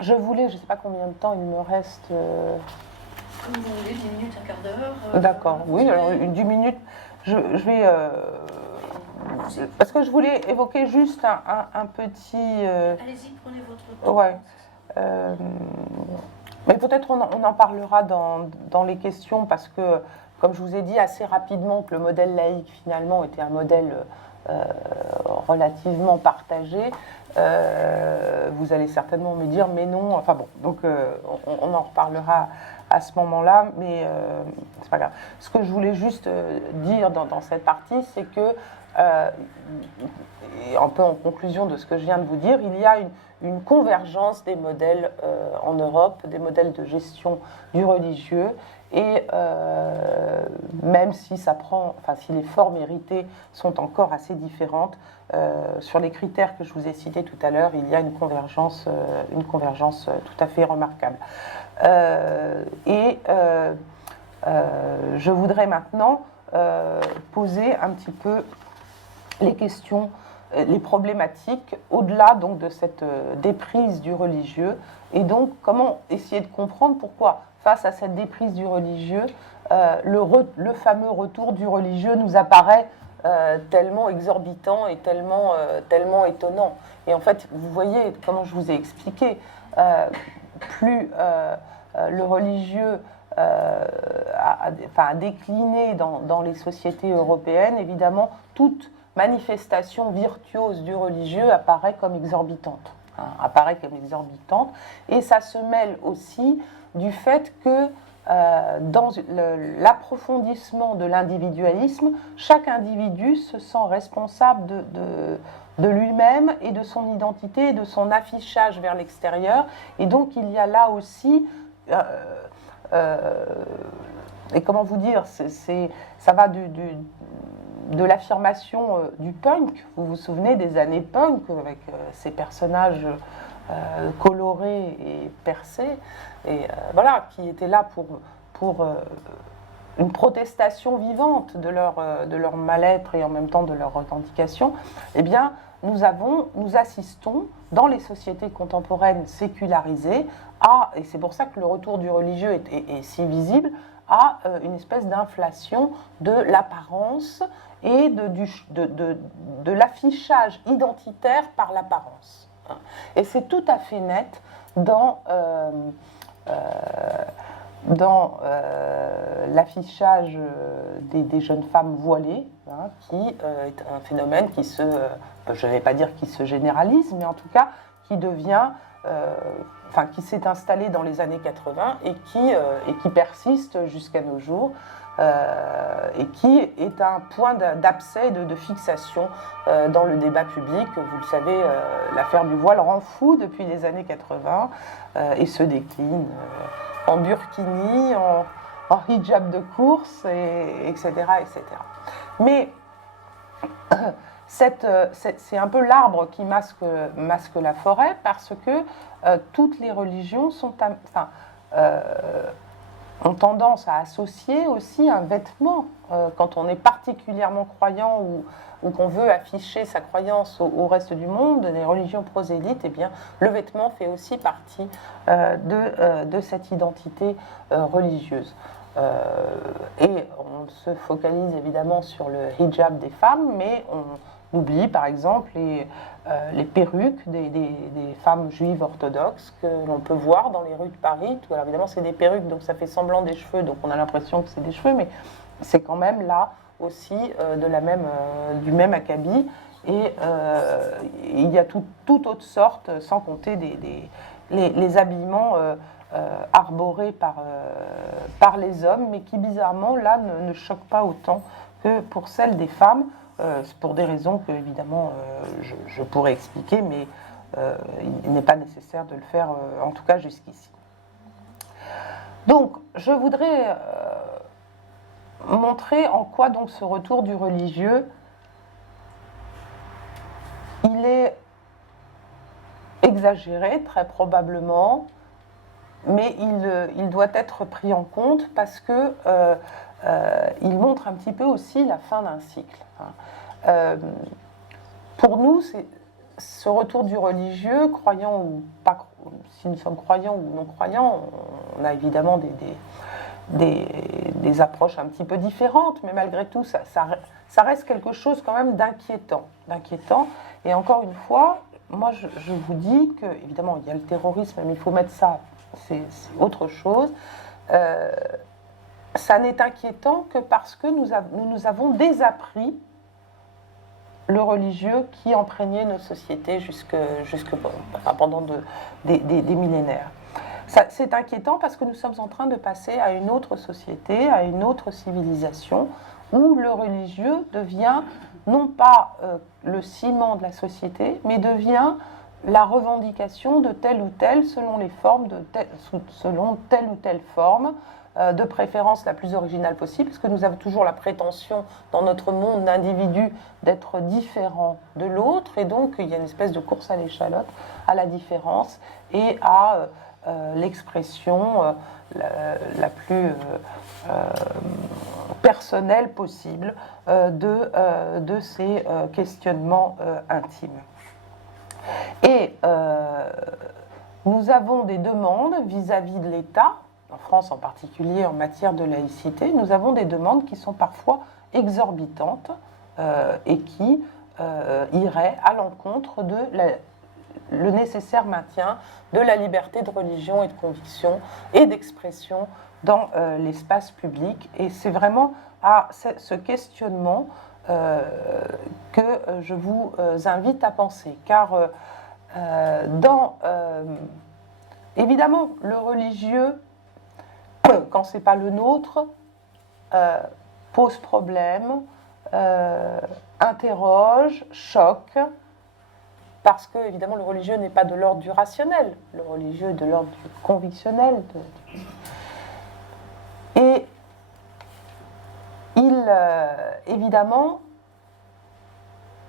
je ne sais pas combien de temps il me reste. Comme vous voulez, 10 minutes, un quart d'heure. D'accord, oui, alors 10 minutes, je vais... parce que je voulais évoquer juste un petit... Allez-y, prenez votre temps. Ouais. Mais peut-être on en parlera dans les questions, parce que, comme je vous ai dit assez rapidement, que le modèle laïque, finalement, était un modèle relativement partagé. Vous allez certainement me dire, mais non... Enfin bon, donc on en reparlera à ce moment-là, mais c'est pas grave. Ce que je voulais juste dire dans cette partie, c'est que, et un peu en conclusion de ce que je viens de vous dire, il y a une convergence des modèles en Europe, des modèles de gestion du religieux, et même si si les formes héritées sont encore assez différentes, sur les critères que je vous ai cités tout à l'heure, il y a une convergence tout à fait remarquable. Je voudrais maintenant poser un petit peu les questions, les problématiques au-delà donc de cette déprise du religieux, et donc comment essayer de comprendre pourquoi, face à cette déprise du religieux, le fameux retour du religieux nous apparaît tellement exorbitant et tellement étonnant. Et en fait, vous voyez, comment je vous ai expliqué, plus le religieux a décliné dans les sociétés européennes, évidemment, toute manifestation virtuose du religieux apparaît comme exorbitante. Et ça se mêle aussi du fait que dans l'approfondissement de l'individualisme, chaque individu se sent responsable de lui-même et de son identité et de son affichage vers l'extérieur. Et donc il y a là aussi, et comment vous dire, ça va de l'affirmation du punk. Vous vous souvenez des années punk avec ces personnages colorés et percés, et voilà, qui étaient là pour une protestation vivante de leur mal-être et en même temps de leurs revendications. Eh bien, nous assistons dans les sociétés contemporaines sécularisées et c'est pour ça que le retour du religieux est si visible, à une espèce d'inflation de l'apparence et de l'affichage identitaire par l'apparence. Et c'est tout à fait net dans l'affichage des jeunes femmes voilées, qui est un phénomène je ne vais pas dire qui se généralise, mais en tout cas qui devient, qui s'est installé dans les années 80 et qui persiste jusqu'à nos jours, et qui est un point d'abcès, de fixation dans le débat public. Vous le savez, l'affaire du voile rend fou depuis les années 80 et se décline en burkini, en hijab de course, etc., etc. Mais c'est un peu l'arbre qui masque la forêt, parce que toutes les religions ont tendance à associer aussi un vêtement. Quand on est particulièrement croyant ou qu'on veut afficher sa croyance au reste du monde, les religions prosélytes, eh bien, le vêtement fait aussi partie de cette identité religieuse. Et on se focalise évidemment sur le hijab des femmes, mais on oublie par exemple les perruques des femmes juives orthodoxes que l'on peut voir dans les rues de Paris. Alors évidemment, c'est des perruques, donc ça fait semblant des cheveux, donc on a l'impression que c'est des cheveux, mais c'est quand même là aussi du même acabit. Et il y a toute autre sorte, sans compter les habillements arborés par les hommes, mais qui bizarrement là ne choquent pas autant que pour celles des femmes, pour des raisons que évidemment je pourrais expliquer, mais il n'est pas nécessaire de le faire, en tout cas jusqu'ici. Donc je voudrais montrer en quoi donc ce retour du religieux, il est exagéré très probablement, mais il doit être pris en compte parce que il montre un petit peu aussi la fin d'un cycle. Pour nous, ce retour du religieux, croyant ou pas, si nous sommes croyants ou non croyants, on a évidemment des approches un petit peu différentes, mais malgré tout, ça reste quelque chose quand même d'inquiétant. Et encore une fois, moi je vous dis que, évidemment, il y a le terrorisme, mais il faut mettre ça, c'est autre chose. Ça n'est inquiétant que parce que nous avons désappris le religieux qui imprégnait nos sociétés pendant des millénaires. C'est inquiétant parce que nous sommes en train de passer à une autre société, à une autre civilisation, où le religieux devient non pas le ciment de la société, mais devient la revendication de telle ou telle, selon les formes, selon telle ou telle forme, de préférence la plus originale possible, parce que nous avons toujours la prétention, dans notre monde d'individus, d'être différents de l'autre, et donc il y a une espèce de course à l'échalote, à la différence, et à l'expression la plus personnelle possible de ces questionnements intimes. Et nous avons des demandes vis-à-vis de l'État, en France en particulier en matière de laïcité, nous avons des demandes qui sont parfois exorbitantes et qui iraient à l'encontre de le nécessaire maintien de la liberté de religion et de conviction et d'expression dans l'espace public. Et c'est vraiment à ce questionnement que je vous invite à penser. Car évidemment, le religieux, quand ce n'est pas le nôtre, pose problème, interroge, choque, parce que, évidemment, le religieux n'est pas de l'ordre du rationnel, le religieux est de l'ordre du convictionnel. Et évidemment,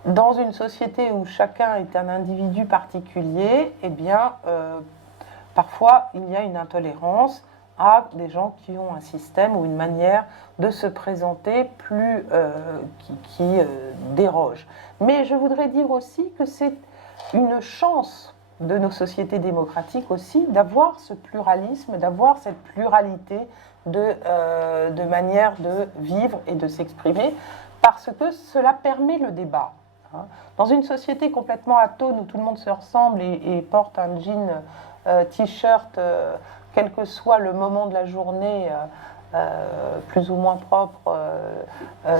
dans une société où chacun est un individu particulier, eh bien, parfois, il y a une intolérance à des gens qui ont un système ou une manière de se présenter plus qui déroge. Mais je voudrais dire aussi que c'est une chance de nos sociétés démocratiques aussi d'avoir ce pluralisme, d'avoir cette pluralité de manières de vivre et de s'exprimer, parce que cela permet le débat. Dans une société complètement atone où tout le monde se ressemble et porte un jean t-shirt, quel que soit le moment de la journée, plus ou moins propre,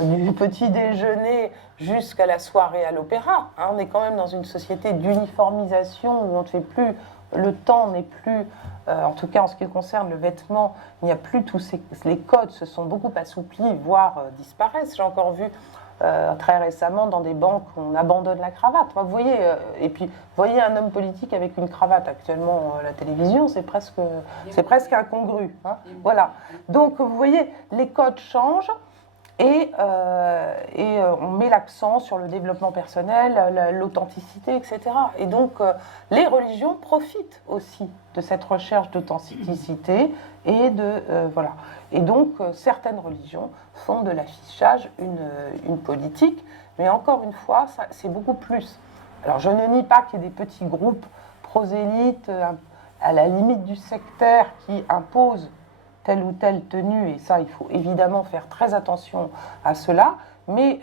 du petit déjeuner jusqu'à la soirée à l'opéra. On est quand même dans une société d'uniformisation où on ne fait plus, le temps n'est plus, en tout cas en ce qui concerne le vêtement, il n'y a plus tous les codes se sont beaucoup assouplis, voire disparaissent. J'ai encore vu très récemment dans des banques où on abandonne la cravate. Vous voyez, et puis voyez un homme politique avec une cravate actuellement à la télévision, c'est presque incongru. Voilà. Donc vous voyez, les codes changent et on met l'accent sur le développement personnel, l'authenticité, etc. Et donc les religions profitent aussi de cette recherche d'authenticité et voilà. Et donc certaines religions font de l'affichage une politique, mais encore une fois, c'est beaucoup plus. Alors je ne nie pas qu'il y ait des petits groupes prosélytes à la limite du sectaire qui imposent telle ou telle tenue, et ça, il faut évidemment faire très attention à cela. Mais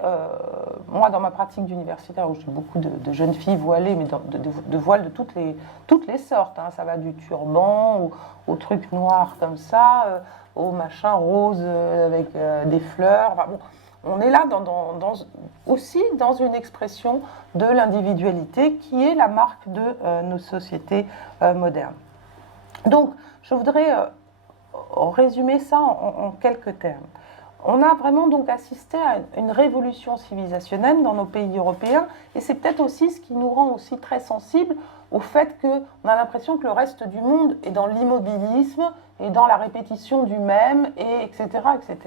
moi, dans ma pratique d'universitaire, où j'ai beaucoup de jeunes filles voilées, mais de voiles de toutes les sortes, ça va du turban au truc noir comme ça, au machin rose avec des fleurs. Enfin, bon, on est là aussi dans une expression de l'individualité qui est la marque de nos sociétés modernes. Donc, je voudrais résumer ça en quelques termes. On a vraiment donc assisté à une révolution civilisationnelle dans nos pays européens, et c'est peut-être aussi ce qui nous rend aussi très sensibles au fait qu'on a l'impression que le reste du monde est dans l'immobilisme et dans la répétition du même, etc., etc.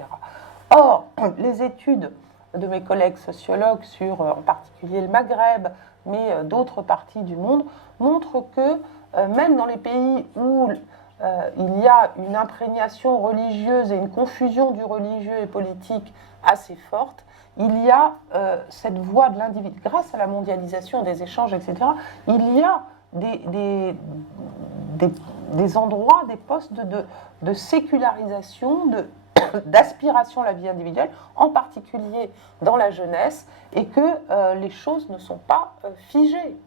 Or, les études de mes collègues sociologues sur en particulier le Maghreb, mais d'autres parties du monde, montrent que même dans les pays où il y a une imprégnation religieuse et une confusion du religieux et politique assez forte, il y a cette voie de l'individu. Grâce à la mondialisation des échanges, etc., il y a des endroits, des postes de sécularisation, d'aspiration à la vie individuelle, en particulier dans la jeunesse, et que les choses ne sont pas figées.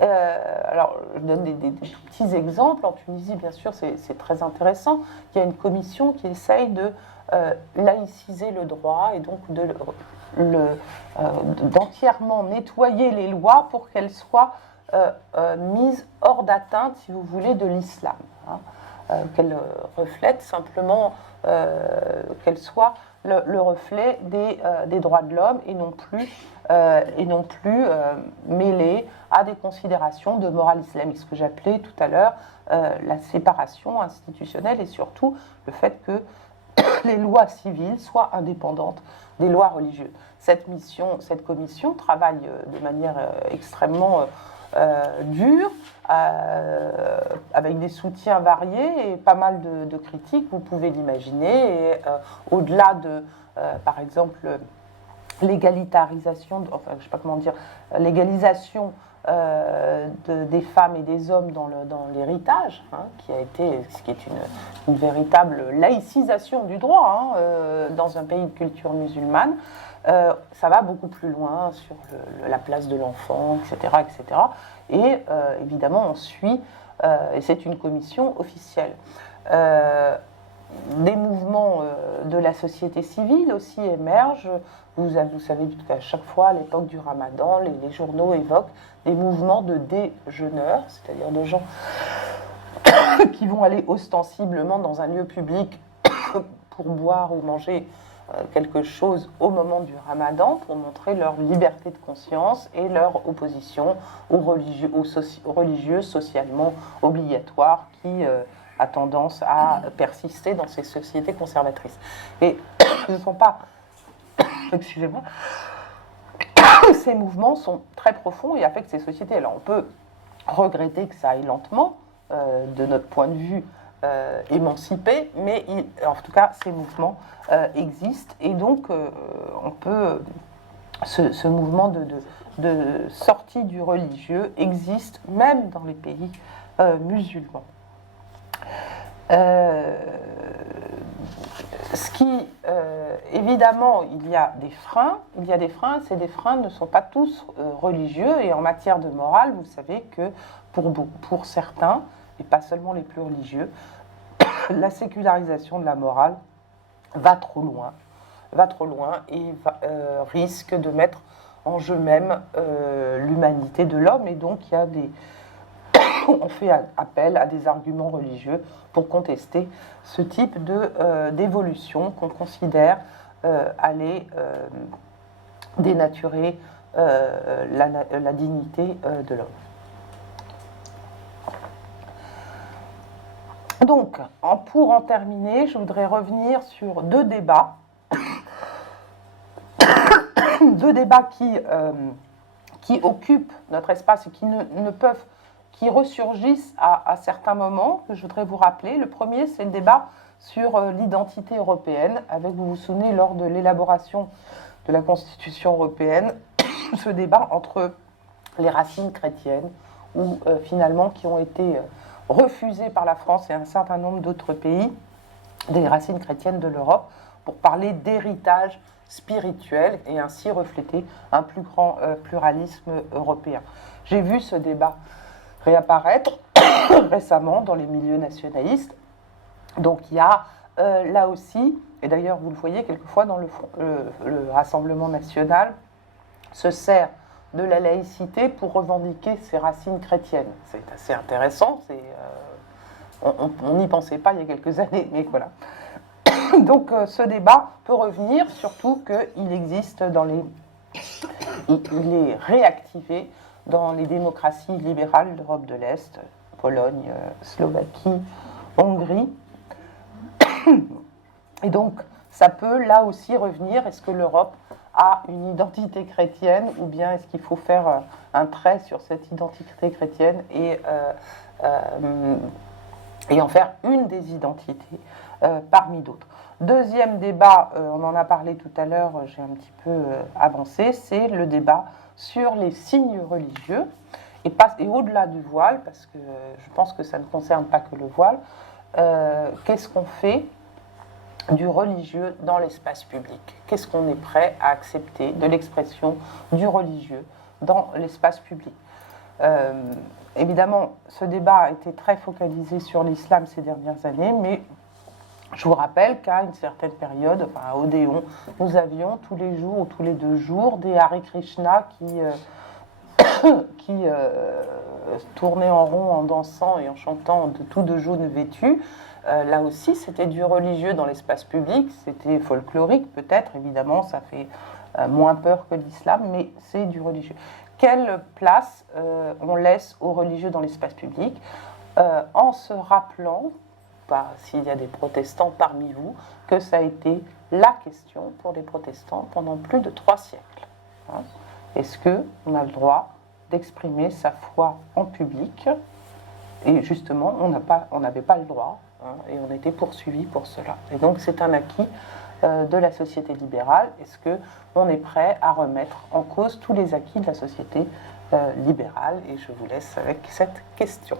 Alors, je donne des petits exemples. En Tunisie, bien sûr, c'est très intéressant. Il y a une commission qui essaye de laïciser le droit et donc d'entièrement nettoyer les lois pour qu'elles soient mises hors d'atteinte, si vous voulez, de l'islam. qu'elle reflète, simplement qu'elle soit le reflet des droits de l'homme et non plus mêlée à des considérations de morale islamique, ce que j'appelais tout à l'heure la séparation institutionnelle et surtout le fait que les lois civiles soient indépendantes des lois religieuses. Cette commission travaille de manière extrêmement dure, avec des soutiens variés et pas mal de critiques, vous pouvez l'imaginer. Et au-delà de, par exemple, l'égalitarisation, enfin je ne sais pas comment dire, l'égalisation des femmes et des hommes dans l'héritage, ce qui est une véritable laïcisation du droit dans un pays de culture musulmane, ça va beaucoup plus loin sur la place de l'enfant, etc., etc. Et évidemment, on suit, et c'est une commission officielle. Des mouvements de la société civile aussi émergent. Vous savez qu'à chaque fois, à l'époque du Ramadan, les journaux évoquent des mouvements de déjeuneurs, c'est-à-dire de gens qui vont aller ostensiblement dans un lieu public pour boire ou manger quelque chose au moment du Ramadan, pour montrer leur liberté de conscience et leur opposition aux religieux socialement obligatoires qui a tendance à persister dans ces sociétés conservatrices. Et ce ne sont pas... Excusez-moi. Ces mouvements sont très profonds et affectent ces sociétés. Alors on peut regretter que ça aille lentement, de notre point de vue émancipé, mais en tout cas ces mouvements existent et donc on peut... Ce mouvement de sortie du religieux existe même dans les pays musulmans. Évidemment, il y a des freins, ces des freins ne sont pas tous religieux, et en matière de morale, vous savez que pour certains, et pas seulement les plus religieux, la sécularisation de la morale va trop loin et risque de mettre en jeu même l'humanité de l'homme, et donc il y a on fait appel à des arguments religieux pour contester ce type d'évolution qu'on considère aller dénaturer la dignité de l'homme. Donc, pour en terminer, je voudrais revenir sur deux débats qui occupent notre espace et qui ressurgissent à certains moments, que je voudrais vous rappeler. Le premier, c'est le débat sur l'identité européenne, avec, vous vous souvenez, lors de l'élaboration de la Constitution européenne, ce débat entre les racines chrétiennes, ou finalement qui ont été refusées par la France et un certain nombre d'autres pays, des racines chrétiennes de l'Europe, pour parler d'héritage spirituel et ainsi refléter un plus grand pluralisme européen. J'ai vu ce débat réapparaître récemment dans les milieux nationalistes. Donc il y a là aussi, et d'ailleurs vous le voyez quelquefois dans le Rassemblement national, se sert de la laïcité pour revendiquer ses racines chrétiennes. C'est assez intéressant, on n'y pensait pas il y a quelques années, mais voilà. Donc ce débat peut revenir, surtout qu'il existe il est réactivé dans les démocraties libérales d'Europe de l'Est, Pologne, Slovaquie, Hongrie. Et donc, ça peut là aussi revenir, est-ce que l'Europe a une identité chrétienne, ou bien est-ce qu'il faut faire un trait sur cette identité chrétienne et en faire une des identités parmi d'autres. Deuxième débat, on en a parlé tout à l'heure, j'ai un petit peu avancé, c'est le débat sur les signes religieux, et au-delà du voile, parce que je pense que ça ne concerne pas que le voile, qu'est-ce qu'on fait du religieux dans l'espace public? Qu'est-ce qu'on est prêt à accepter de l'expression du religieux dans l'espace public? Évidemment, ce débat a été très focalisé sur l'islam ces dernières années, mais je vous rappelle qu'à une certaine période, à Odéon, nous avions tous les jours ou tous les 2 jours des Hare Krishna qui qui tournaient en rond en dansant et en chantant de tout de jaune vêtu. Là aussi, c'était du religieux dans l'espace public, c'était folklorique peut-être, évidemment, ça fait moins peur que l'islam, mais c'est du religieux. Quelle place on laisse aux religieux dans l'espace public en se rappelant, s'il y a des protestants parmi vous, que ça a été la question pour les protestants pendant plus de 3 siècles. Hein. Est-ce qu'on a le droit d'exprimer sa foi en public? Et justement, on n'avait pas le droit, hein, et on était poursuivis pour cela. Et donc c'est un acquis de la société libérale. Est-ce qu'on est prêt à remettre en cause tous les acquis de la société libérale? Et je vous laisse avec cette question.